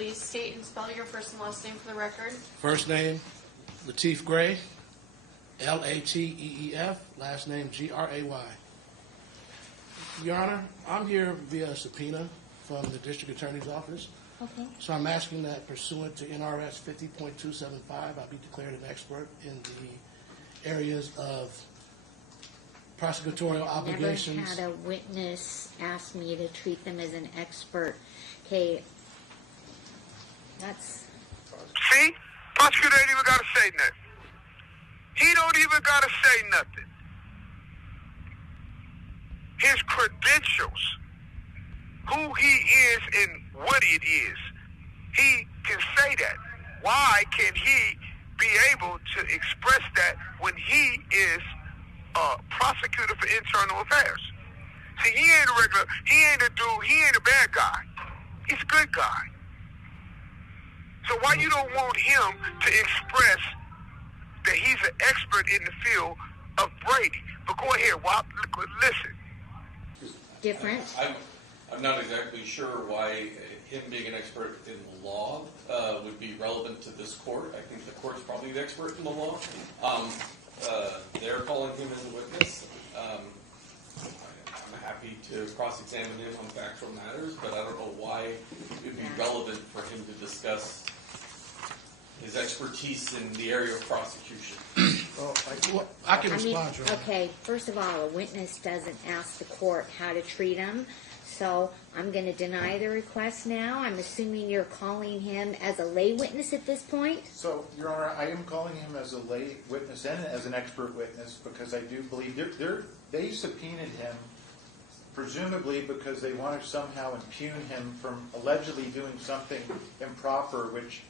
Please state and spell your first and last name for the record. First name, LATEEF Gray, L-A-T-E-E-F, last name G-R-A-Y. Your Honor, I'm here via subpoena from the District Attorney's Office. Okay. So I'm asking that pursuant to NRS 50.275, I be declared an expert in the areas of prosecutorial obligations. Never had a witness ask me to treat them as an expert. Okay, that's... See? Prosecutor ain't even got to say nothing. He don't even got to say nothing. His credentials, who he is and what it is, he can say that. Why can he be able to express that when he is a prosecutor for internal affairs? See, he ain't a regular, he ain't a dude, he ain't a bad guy. He's a good guy. So why you don't want him to express that he's an expert in the field of Brady? But go ahead, Wop, listen. different. I'm not exactly sure why him being an expert in the law would be relevant to this court. I think the court's probably the expert in the law. They're calling him as a witness. I'm happy to cross-examine him on factual matters, but I don't know why it would be relevant for him to discuss his expertise in the area of prosecution. Well, I can respond, Your Honor. Okay, first of all, a witness doesn't ask the court how to treat him, so I'm going to deny the request now. I'm assuming you're calling him as a lay witness at this point? So, Your Honor, I am calling him as a lay witness and as an expert witness because I do believe they subpoenaed him presumably because they want to somehow impugn him from allegedly doing something improper, which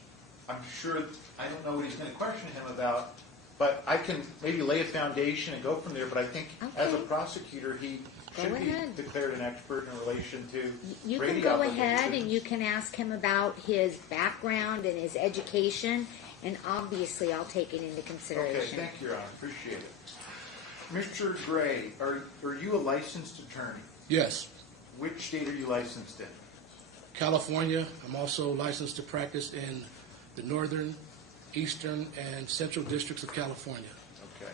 I'm sure, I don't know what he's going to question him about, but I can maybe lay a foundation and go from there, but I think as a prosecutor, he should be declared an expert in relation to You Brady can go obligations. ahead and you can ask him about his background and his education, and obviously I'll take it into consideration. Okay, thank you, Your Honor. Appreciate it. Mr. Gray, are you a licensed attorney? Yes. Which state are you licensed in? California. I'm also licensed to practice in the northern, eastern, and central districts of California. Okay.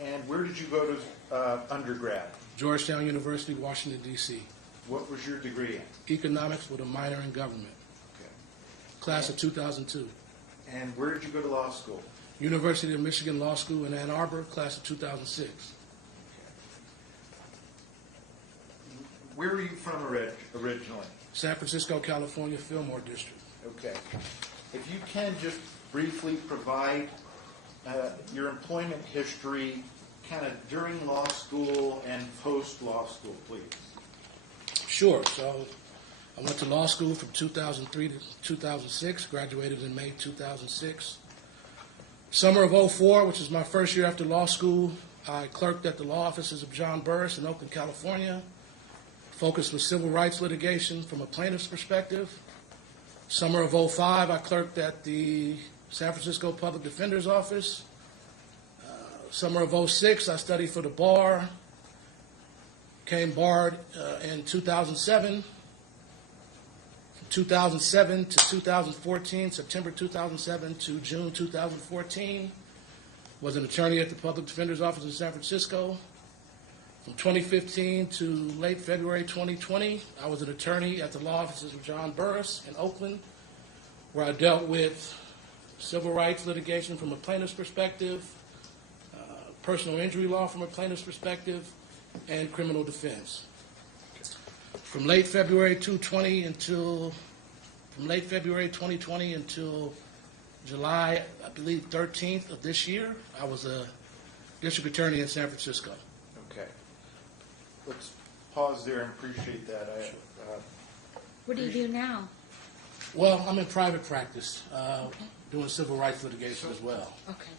And where did you go to undergrad? Georgetown University, Washington, D.C. What was your degree in? Economics with a minor in government. Okay. Class of 2002. And where did you go to law school? University of Michigan Law School in Ann Arbor, class of 2006. Where are you from originally? San Francisco, California, Fillmore District. Okay. If you can just briefly provide your employment history kind of during law school and post-law school, please. Sure. So I went to law school from 2003 to 2006, graduated in May 2006. Summer of 04, which is my first year after law school, I clerked at the law offices of John Burris in Oakland, California. Focused with civil rights litigation from a plaintiff's perspective. Summer of 05, I clerked at the San Francisco Public Defender's Office. Summer of 06, I studied for the bar. Came barred in 2007. From 2007 to 2014, September 2007 to June 2014. Was an attorney at the Public Defender's Office in San Francisco. From 2015 to late February 2020, I was an attorney at the law offices of John Burris in Oakland, where I dealt with civil rights litigation from a plaintiff's perspective, personal injury law from a plaintiff's perspective, and criminal defense. From late February 2020 until July, I believe 13th of this year, I was a district attorney in San Francisco. Okay. Let's pause there and appreciate that. What do you do now? Well, I'm in private practice, doing civil rights litigation as well. Okay.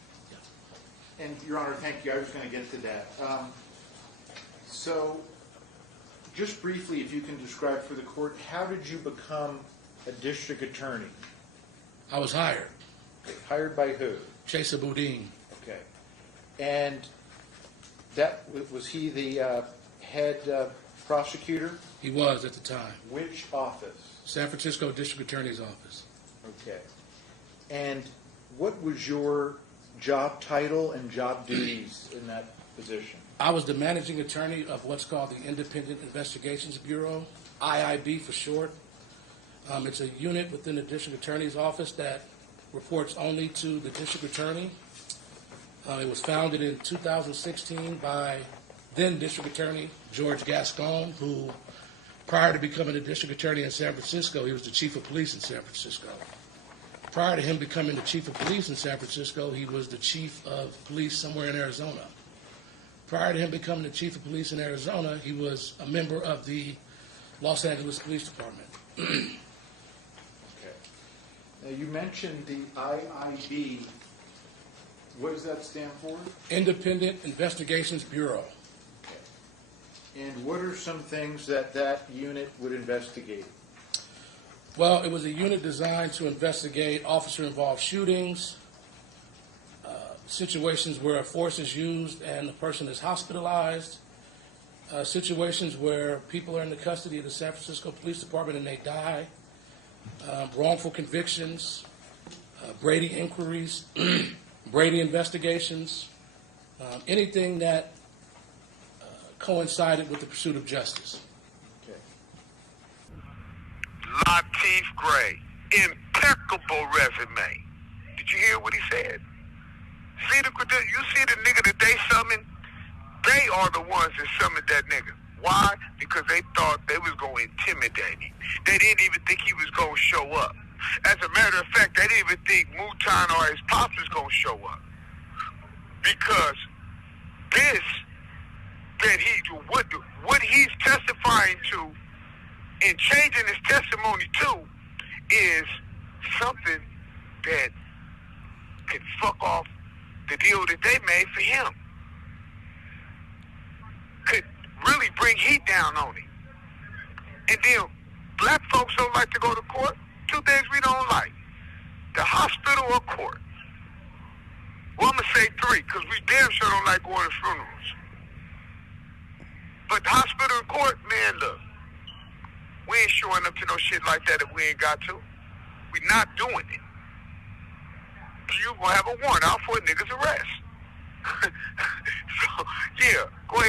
And, Your Honor, thank you. I was going to get to that. So, just briefly, if you can describe for the court, how did you become a district attorney? I was hired. Hired by who? Chesa Boudin. Okay. And that was he the head prosecutor? He was at the time. Which office? San Francisco District Attorney's Office. Okay. And what was your job title and job duties in that position? I was the managing attorney of what's called the Independent Investigations Bureau, IIB for short. It's a unit within the District Attorney's Office that reports only to the District Attorney. It was founded in 2016 by then District Attorney George Gascon, who, prior to becoming the District Attorney in San Francisco, he was the Chief of Police in San Francisco. Prior to him becoming the Chief of Police in San Francisco, he was the Chief of Police somewhere in Arizona. Prior to him becoming the Chief of Police in Arizona, he was a member of the Los Angeles Police Department. Okay. Now, you mentioned the IIB. What does that stand for? Independent Investigations Bureau. And what are some things that that unit would investigate? Well, it was a unit designed to investigate officer-involved shootings, situations where force is used and the person is hospitalized, situations where people are in the custody of the San Francisco Police Department and they die, wrongful convictions, Brady inquiries, Brady investigations, anything that coincided with the pursuit of justice. Okay. LATEEF Gray, impeccable resume. Did you hear what he said? See you see the nigga that they summoned? They are the ones that summoned that nigga. Why? Because they thought they was going to intimidate him. They didn't even think he was going to show up. As a matter of fact, they didn't even think Mouton or his pops was going to show up. Because this, what he's testifying to and changing his testimony to is something that could fuck off the deal that they made for him. Could really bring heat down on him. And then black folks don't like to go to court. Two things we don't like: the hospital or court. Well, I'm going to say three, because we damn sure don't like going to funerals. But the hospital and court, man, look, we ain't showing up to no shit like that if we ain't got to. We not doing it. You gonna have a warrant out for a nigga's arrest. So, yeah, go ahead.